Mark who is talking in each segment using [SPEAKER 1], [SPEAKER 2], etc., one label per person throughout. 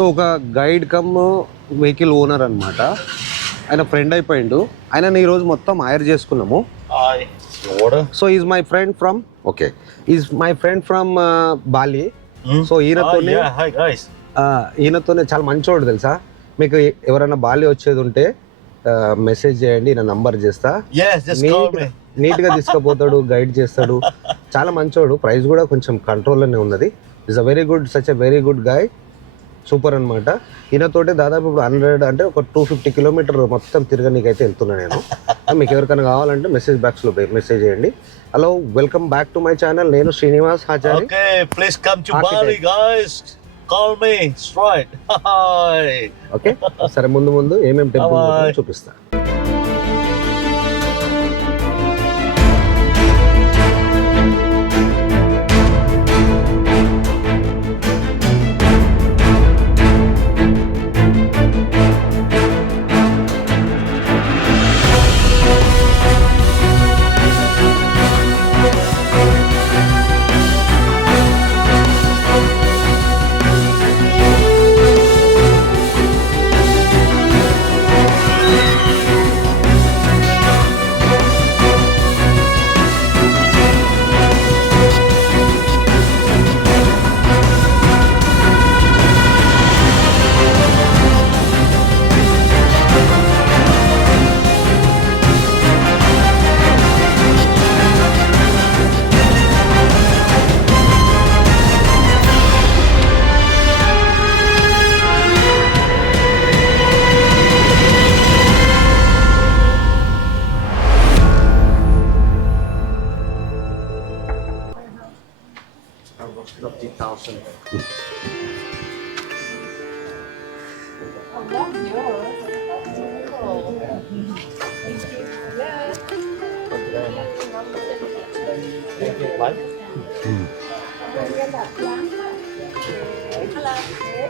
[SPEAKER 1] So ఒక guide come vehicle owner అన్నమాట. ఆయన ఫ్రెండ్ అయిపోయిండు. ఆయన ఈరోజు మొత్తం హైర్ చేసుకున్నాము. So is my friend from okay is my friend from Bali so ఈయనతోనే. ఆ, ఈయనతోనే చాలా మంచోడు తెలుసా? మీకు ఎవరైనా బాలి వచ్చేది ఉంటే మెసేజ్ చేయండి ఈయన నంబర్ చేస్తా. నీట్గా తీసుకుపోతాడు గైడ్ చేస్తాడు. చాలా మంచోడు ప్రైస్ కూడా కొంచెం కంట్రోల్లోనే ఉన్నది. Is a very good such a very good guy super అనమాట ఈయనతోటి దాదాపు ఇప్పుడు హండ్రెడ్ అంటే ఒక టూ ఫిఫ్టీ కిలోమీటర్ మొత్తం తిరగనీకైతే వెళ్తున్నా నేను. మీకు ఎవరికైనా కావాలంటే మెసేజ్ బాక్స్లో మెసేజ్ చేయండి. Hello welcome back to my channel నేను శ్రీనివాస్.
[SPEAKER 2] Hi.
[SPEAKER 1] ఓకే సరే ముందు ముందు ఏమేమి temple
[SPEAKER 2] Bye-bye.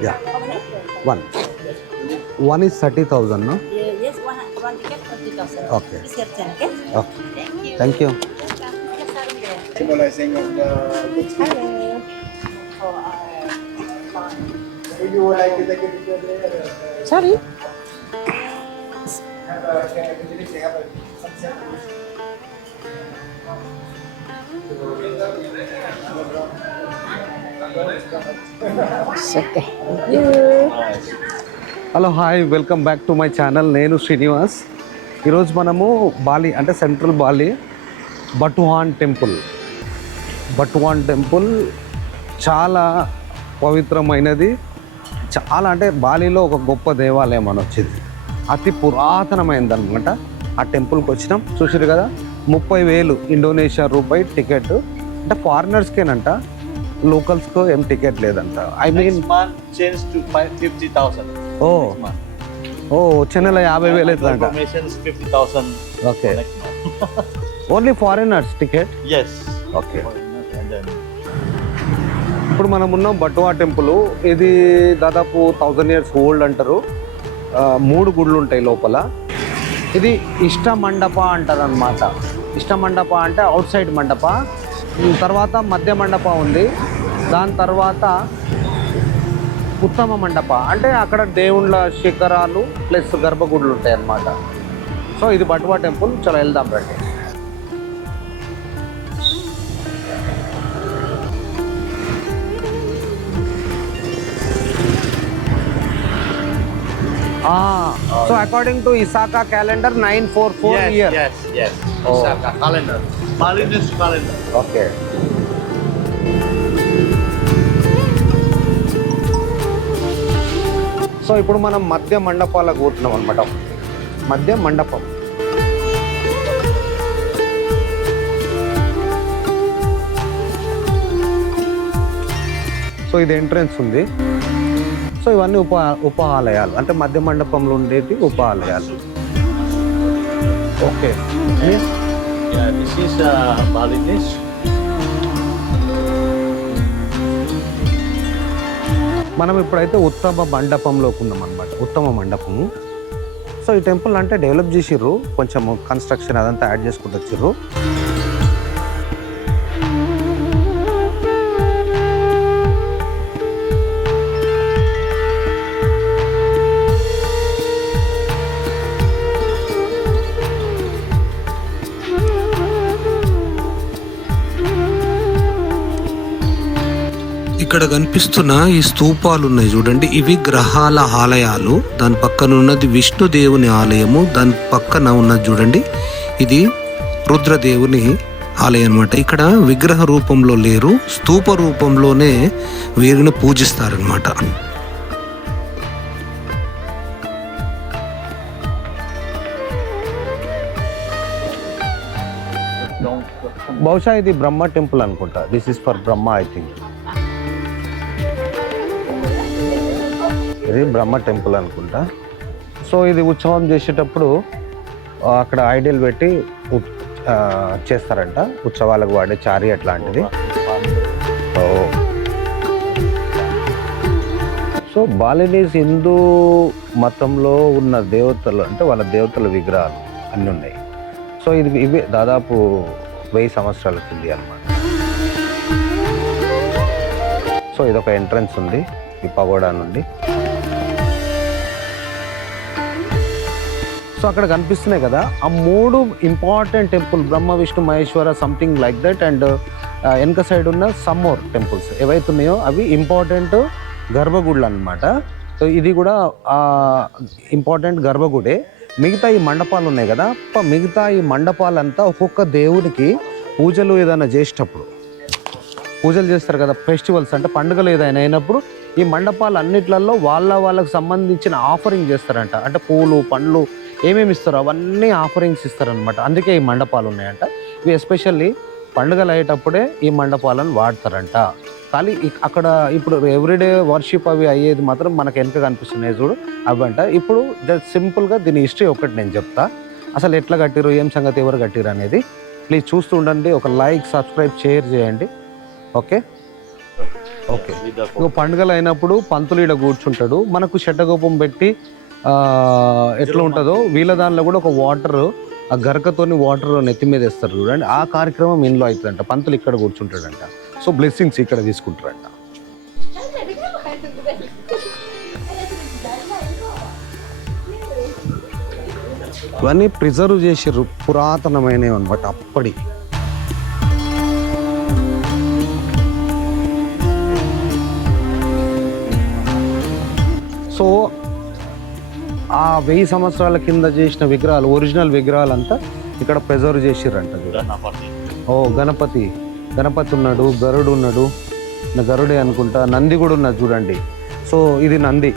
[SPEAKER 1] Yeah. One. One is 30,000,
[SPEAKER 3] no? Yes, one, one ticket 30,000. Okay. Thank you.
[SPEAKER 4] Symbolizing of the.
[SPEAKER 3] Hello.
[SPEAKER 4] Oh, would like to take
[SPEAKER 3] Sorry?
[SPEAKER 1] Hello hi. Welcome back to my channel. నేను శ్రీనివాస్. ఈరోజు మనము Bali అంటే central Bali Batuan temple. Batuan temple చాలా పవిత్రమైనది. చాలా అంటే బాలిలో ఒక గొప్ప దేవాలయం అని వచ్చింది. అతి పురాతనమైనది అనమాట ఆ టెంపుల్కి వచ్చినాం. చూసారు కదా? ముప్పై వేలు ఇండోనేషియా రూపాయి టికెట్. అంటే ఫారినర్స్కేనంట. లోకల్స్కు ఏం టికెట్ లేదంట. I mean. ఓ. ఓ వచ్చే నెల యాభై వేలు అవుతుందంట. Okay. Only foreigners ticket. Okay ఇప్పుడు మనం ఉన్నాం బటువా టెంపుల్. ఇది దాదాపు థౌజండ్ ఇయర్స్ ఓల్డ్ అంటారు. మూడు గుళ్ళు ఉంటాయి లోపల. ఇది ఇష్ట మండప అంటారు అనమాట ఇష్ట మండప అంటే అవుట్ సైడ్ మండప. తర్వాత మధ్య మండప ఉంది. దాని తర్వాత ఉత్తమ మండప. అంటే అక్కడ దేవుళ్ళ శిఖరాలు ప్లస్ గర్భగుడులు ఉంటాయి అన్నమాట సో ఇది బటువా టెంపుల్. చాలా వెళ్దాం రండి. So according to Isaka calendar nine four four
[SPEAKER 2] yes,
[SPEAKER 1] year
[SPEAKER 2] yes, yes.
[SPEAKER 1] Oh.
[SPEAKER 2] Osaka calendar. Balinese calendar.
[SPEAKER 1] Okay so ఇప్పుడు మనం మధ్య మండపాలకు కూర్చున్నాం అనమాట మధ్య మండపం సో ఇది ఎంట్రన్స్ ఉంది సో ఇవన్నీ ఉప ఉపాలయాలు అంటే మధ్య మండపంలో ఉండేవి ఉపాలయాలు ఓకే.
[SPEAKER 2] uh.
[SPEAKER 1] మనం ఇప్పుడైతే ఉత్తమ మండపంలోకి ఉన్నాం అనమాట ఉత్తమ మండపము. సో ఈ టెంపుల్ అంటే డెవలప్ చేసిర్రు. కొంచెం కన్స్ట్రక్షన్ అదంతా యాడ్ చేసుకుంటూ వచ్చిర్రు.
[SPEAKER 5] ఇక్కడ కనిపిస్తున్న ఈ స్తూపాలు ఉన్నాయి చూడండి. ఇవి గ్రహాల ఆలయాలు. దాని పక్కన ఉన్నది విష్ణుదేవుని ఆలయము. దాని పక్కన ఉన్నది చూడండి. ఇది రుద్రదేవుని ఆలయం అన్నమాట. ఇక్కడ విగ్రహ రూపంలో లేరు. స్తూప రూపంలోనే వీరిని పూజిస్తారనమాట
[SPEAKER 1] బహుశా ఇది బ్రహ్మ టెంపుల్ అనుకుంటా. This is for Brahma I think ఇది బ్రహ్మ టెంపుల్ అనుకుంటా. సో ఇది ఉత్సవం చేసేటప్పుడు అక్కడ ఐడియల్ పెట్టి చేస్తారంట. ఉత్సవాలకు వాడే చారి అట్లాంటిది. సో బాలినీస్ హిందూ మతంలో ఉన్న దేవతలు అంటే వాళ్ళ దేవతల విగ్రహాలు అన్నీ ఉన్నాయి. సో ఇది ఇవే దాదాపు వెయ్యి సంవత్సరాల కింది అనమాట సో ఇదొక ఎంట్రన్స్ ఉంది ఈ పగోడా నుండి. సో అక్కడ కనిపిస్తున్నాయి కదా. ఆ మూడు important temple Brahma Vishnu Maheshwara something like that and వెనక సైడ్ ఉన్న సమ్మోర్ టెంపుల్స్ ఏవైతే ఉన్నాయో అవి ఇంపార్టెంట్ గర్భగుడులు అనమాట సో ఇది కూడా ఇంపార్టెంట్ గర్భగుడే. మిగతా ఈ మండపాలు ఉన్నాయి కదా. మిగతా ఈ మండపాలంతా ఒక్కొక్క దేవునికి పూజలు ఏదైనా చేసేటప్పుడు. పూజలు చేస్తారు కదా ఫెస్టివల్స్ అంటే పండుగలు ఏదైనా అయినప్పుడు ఈ మండపాలు అన్నిట్లలో వాళ్ళ వాళ్ళకి సంబంధించిన ఆఫరింగ్ చేస్తారంట. అంటే పూలు పండ్లు ఏమేమి ఇస్తారో అవన్నీ ఆఫరింగ్స్ ఇస్తారనమాట అందుకే ఈ మండపాలు ఉన్నాయంట. ఇవి ఎస్పెషల్లీ పండుగలు అయ్యేటప్పుడే ఈ మండపాలను వాడతారంట. కానీ అక్కడ ఇప్పుడు ఎవ్రీడే వర్షిప్ అవి అయ్యేది మాత్రం మనకు వెనక కనిపిస్తున్నాయి చూడు. అవంట. ఇప్పుడు జస్ట్ సింపుల్గా దీని హిస్టరీ ఒకటి నేను చెప్తా. అసలు ఎట్లా కట్టిరు ఏం సంగతి ఎవరు కట్టిరు అనేది. ప్లీజ్ చూస్తూ ఉండండి. ఒక లైక్ సబ్స్క్రైబ్ షేర్ చేయండి. ఓకే? ఓకే. ఇక పండుగలు అయినప్పుడు పంతులు ఈడ కూర్చుంటాడు. మనకు షట్టగోపం పెట్టి ఎట్లా ఉంటుందో వీళ్ళ దానిలో కూడా ఒక వాటర్ ఆ గరకతోని వాటర్ నెత్తి మీద వేస్తారు చూడండి. ఆ కార్యక్రమం ఇంట్లో అవుతుందంట. పంతులు ఇక్కడ కూర్చుంటాడంట. సో బ్లెస్సింగ్స్ ఇక్కడ తీసుకుంటారంట. ఇవన్నీ ప్రిజర్వ్ చేసారు పురాతనమైనవి అనమాట అప్పటి సో ఆ వెయ్యి సంవత్సరాల కింద చేసిన విగ్రహాలు ఒరిజినల్ విగ్రహాలు అంతా ఇక్కడ ప్రిజర్వ్ చేసిర్రంట
[SPEAKER 2] Ganapati.
[SPEAKER 1] ఓ గణపతి. గణపతి ఉన్నాడు గరుడు ఉన్నాడు. నా గరుడే అనుకుంటా నంది కూడా ఉన్నది చూడండి. సో ఇది నంది.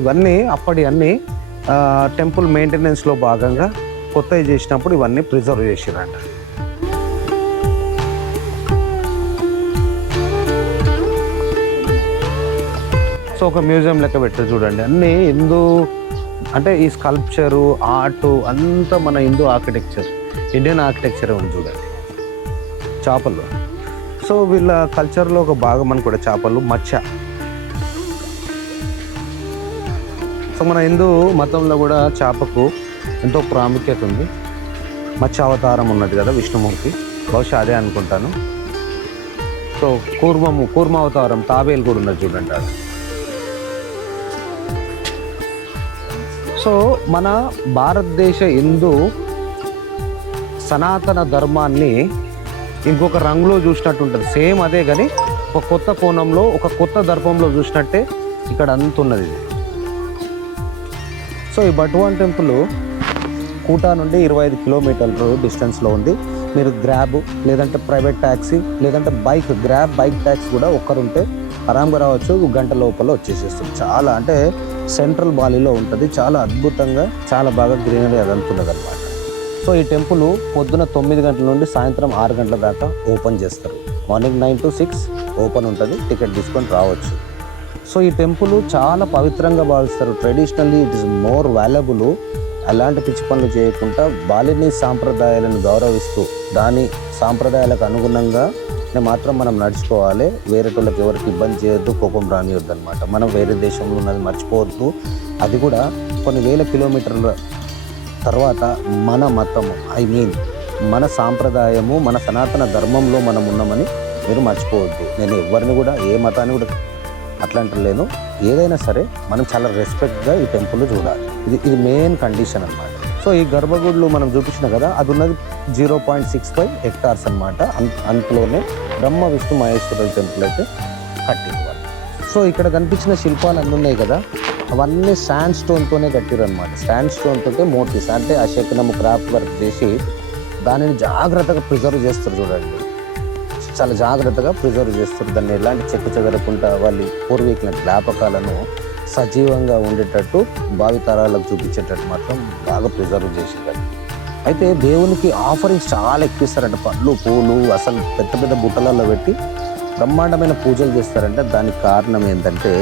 [SPEAKER 1] ఇవన్నీ అప్పటి అన్నీ టెంపుల్ మెయింటెనెన్స్లో భాగంగా కొత్తవి చేసినప్పుడు ఇవన్నీ ప్రిజర్వ్ చేసిరంట సో ఒక మ్యూజియం లెక్క పెట్టారు చూడండి. అన్నీ హిందూ అంటే ఈ స్కల్ప్చరు ఆర్టు అంతా మన హిందూ ఆర్కిటెక్చర్ ఇండియన్ ఆర్కిటెక్చర్ ఉంది చూడండి. చేపలు. సో వీళ్ళ కల్చర్లో ఒక భాగం అని కూడా చేపలు మత్స్య సో మన హిందూ మతంలో కూడా చేపకు ఎంతో ప్రాముఖ్యత ఉంది. మత్స్య అవతారం ఉన్నది కదా విష్ణుమూర్తి. బహుశా అదే అనుకుంటాను. సో కూర్మము కూర్మ అవతారం తాబేలు కూడా ఉన్నది చూడండి సో మన భారతదేశ హిందూ సనాతన ధర్మాన్ని ఇంకొక రంగులో చూసినట్టు ఉంటుంది సేమ్ అదే కానీ ఒక కొత్త కోణంలో ఒక కొత్త దర్పంలో చూసినట్టే ఇక్కడ అందుతున్నది ఉన్నది ఇది. సో ఈ బట్వాన్ టెంపుల్ కూటా నుండి ఇరవై ఐదు కిలోమీటర్లు డిస్టెన్స్లో ఉంది. మీరు గ్రాబ్ లేదంటే ప్రైవేట్ ట్యాక్సీ లేదంటే బైక్ గ్రాబ్ బైక్ ట్యాక్సీ కూడా ఒక్కరుంటే ఆరాంగా రావచ్చు. ఒక గంట లోపల వచ్చేసేస్తుంది. చాలా అంటే సెంట్రల్ బాలీలో ఉంటుంది. చాలా అద్భుతంగా చాలా బాగా గ్రీనరీ అదంతున్నది అనమాట సో ఈ టెంపుల్ పొద్దున తొమ్మిది గంటల నుండి సాయంత్రం ఆరు గంటల దాకా ఓపెన్ చేస్తారు. Morning nine to six open ఉంటుంది. టికెట్ తీసుకొని రావచ్చు. సో ఈ టెంపుల్ చాలా పవిత్రంగా భావిస్తారు. Traditionally it is more valuable. అలాంటి పిచ్చి పనులు చేయకుండా బాలిని సాంప్రదాయాలను గౌరవిస్తూ దాని సాంప్రదాయాలకు అనుగుణంగా మాత్రం మనం నడుచుకోవాలి. వేరే వాళ్ళకి ఎవరికి ఇబ్బంది చేయొద్దు కోపం రానియొద్దు అనమాట మనం వేరే దేశంలో ఉన్నది మర్చిపోవద్దు. అది కూడా కొన్ని వేల కిలోమీటర్ల తర్వాత మన మతము ఐ మీన్ మన సాంప్రదాయము మన సనాతన ధర్మంలో మనం ఉన్నామని మీరు మర్చిపోవద్దు. నేను ఎవరిని కూడా ఏ మతాన్ని కూడా అట్లా అంటలేను ఏదైనా సరే మనం చాలా రెస్పెక్ట్గా ఈ టెంపుల్ చూడాలి. ఇది ఇది మెయిన్ కండిషన్ అనమాట సో ఈ గర్భగుడులు మనం చూపించిన కదా అది ఉన్నది zero point six five hectares అనమాట అంతలోనే బ్రహ్మ విష్ణు మహేశ్వర టెంపుల్ అయితే కట్టిరు సో ఇక్కడ కనిపించిన శిల్పాలు అన్నీ ఉన్నాయి కదా అవన్నీ శాండ్ స్టోన్తోనే కట్టిరు అనమాట శాండ్ స్టోన్తో మోటీస్ అంటే ఆ క్రాఫ్ట్ వర్క్ చేసి దానిని జాగ్రత్తగా ప్రిజర్వ్ చేస్తారు చూడండి. చాలా జాగ్రత్తగా ప్రిజర్వ్ చేస్తారు. దాన్ని ఎలాంటి చెక్కు చెదరకుండా వాళ్ళ పూర్వీకుల జ్ఞాపకాలను సజీవంగా ఉండేటట్టు భావితరాలకు చూపించేటట్టు మాత్రం బాగా ప్రిజర్వ్ చేసేటట్టు అయితే దేవునికి ఆఫరింగ్స్ చాలా ఎక్కువ ఇస్తారంట పళ్ళు పూలు అసలు పెద్ద పెద్ద బుట్టలలో పెట్టి బ్రహ్మాండమైన పూజలు చేస్తారంటే. దానికి కారణం ఏంటంటే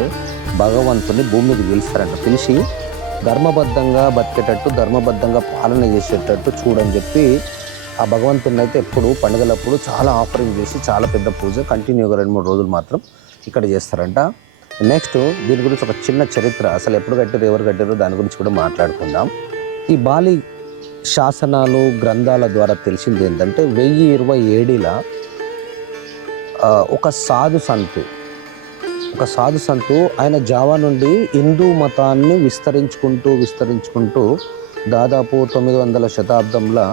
[SPEAKER 1] భగవంతుని భూమి మీద పిలుస్తారంట పిలిచి ధర్మబద్ధంగా బతికేటట్టు ధర్మబద్ధంగా పాలన చేసేటట్టు చూడని చెప్పి ఆ భగవంతుని అయితే ఎప్పుడు పండుగలప్పుడు చాలా ఆఫరింగ్ చేసి చాలా పెద్ద పూజ కంటిన్యూగా రెండు మూడు రోజులు మాత్రం ఇక్కడ చేస్తారంట. నెక్స్ట్ దీని గురించి ఒక చిన్న చరిత్ర. అసలు ఎప్పుడు కట్టారు ఎవరు కట్టారు దాని గురించి కూడా మాట్లాడుకుందాం. ఈ బాలి శాసనాలు గ్రంథాల ద్వారా తెలిసింది ఏంటంటే వెయ్యి ఇరవై ఏడుల ఒక సాధు సంతు. ఒక సాధు సంతు ఆయన జావా నుండి హిందూ మతాన్ని విస్తరించుకుంటూ విస్తరించుకుంటూ దాదాపు తొమ్మిది వందల శతాబ్దంలో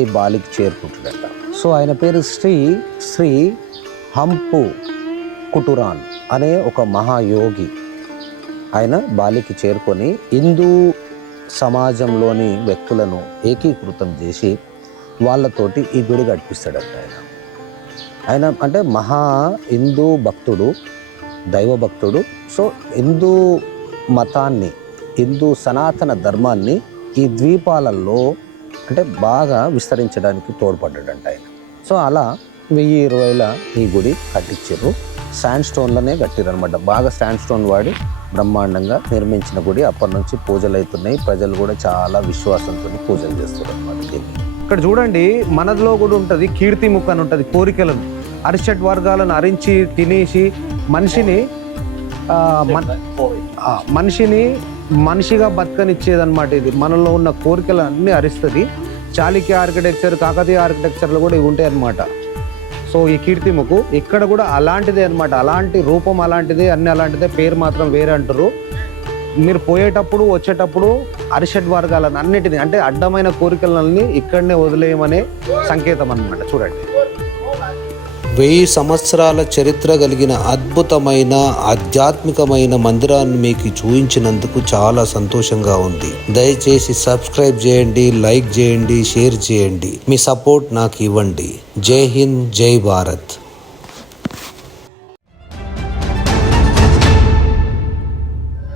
[SPEAKER 1] ఈ బాలికి చేరుకుంటున్నట సో ఆయన పేరు శ్రీ శ్రీ హంపు కుటురాన్. అనే ఒక మహాయోగి ఆయన బాలికి చేరుకొని హిందూ సమాజంలోని వ్యక్తులను ఏకీకృతం చేసి వాళ్ళతోటి ఈ గుడి కట్టిస్తాడట ఆయన. ఆయన అంటే మహా హిందూ భక్తుడు దైవభక్తుడు సో హిందూ మతాన్ని హిందూ సనాతన ధర్మాన్ని ఈ ద్వీపాలలో అంటే బాగా విస్తరించడానికి తోడ్పడ్డాడంట ఆయన. సో అలా వెయ్యి ఇరవైల ఈ గుడి కట్టించారు శాండ్ స్టోన్లోనే కట్టిరనమాట బాగా శాండ్ స్టోన్ వాడి బ్రహ్మాండంగా నిర్మించిన గుడి అప్పటి నుంచి పూజలు అవుతున్నాయి ప్రజలు కూడా చాలా విశ్వాసంతో పూజలు చేస్తారు అనమాట దీన్ని. ఇక్కడ చూడండి మనలో కూడా ఉంటుంది కీర్తి ముఖ అని ఉంటుంది కోరికలను. అరిషట్ వర్గాలను అరించి తినేసి మనిషిని మనిషిని మనిషిగా బతకనిచ్చేదన్నమాట ఇది. మనలో ఉన్న కోరికలన్నీ అరిస్తుంది. చాళుక్య ఆర్కిటెక్చర్ కాకతీయ ఆర్కిటెక్చర్లు కూడా ఇవి ఉంటాయి అన్నమాట సో ఈ కీర్తిముకు ఇక్కడ కూడా అలాంటిదే అన్నమాట. అలాంటి రూపం అలాంటిదే అన్ని అలాంటిదే పేరు మాత్రం వేరే అంటారు మీరు పోయేటప్పుడు వచ్చేటప్పుడు అరిషడ్ వర్గాలను అన్నిటిని అంటే అడ్డమైన కోరికలన్నీ ఇక్కడనే వదిలేయమనే సంకేతం అన్నమాట చూడండి.
[SPEAKER 5] వెయ్యి సంవత్సరాల చరిత్ర కలిగిన అద్భుతమైన ఆధ్యాత్మికమైన మందిరాన్ని మీకు చూపించినందుకు చాలా సంతోషంగా ఉంది. దయచేసి సబ్స్క్రైబ్ చేయండి లైక్ చేయండి షేర్ చేయండి. మీ సపోర్ట్ నాకు ఇవ్వండి. జై హింద్ జై భారత్.